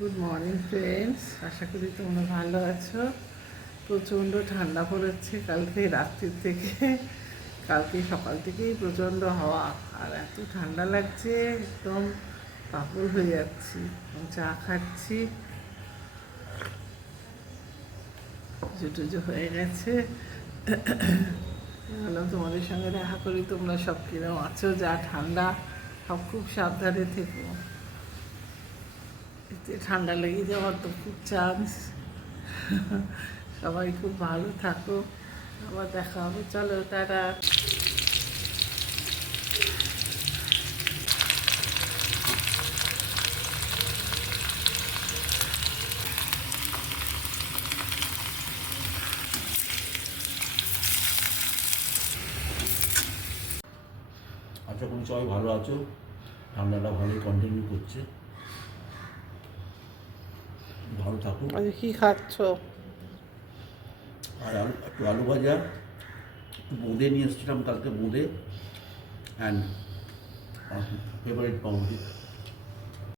Good morning friends, আশা করি তোমরা ভালো আছো। প্রচণ্ড ঠান্ডা পড়েছে কালকে রাত্রির থেকে। কালকে সকাল থেকেই প্রচণ্ড হাওয়া, আর এত ঠান্ডা লাগছে, একদম পাগল হয়ে যাচ্ছি। চা খাচ্ছি, পুজো টুজো হয়ে গেছে। ভাবলাম তোমাদের সঙ্গে দেখা করি, তোমরা সব কিরম আছো। যা ঠান্ডা, সব খুব সাবধানে থেকো। এতে ঠান্ডা লেগে যাওয়ার তো খুব চান্স। সবাই খুব ভালো থাকো, আবার দেখা হবে, চলো টাটা। আশা করি সবাই ভালো আছো। ঠান্ডাটা ভালোই কন্টিনিউ করছে, ভালো থাকো। আজ কি খাচ্ছ? আর একটু আলু ভাজা, একটু বোঁদে নিয়ে এসেছিলাম কালকে, বোঁদে অ্যান্ড ফেভারিট পাউরুটি।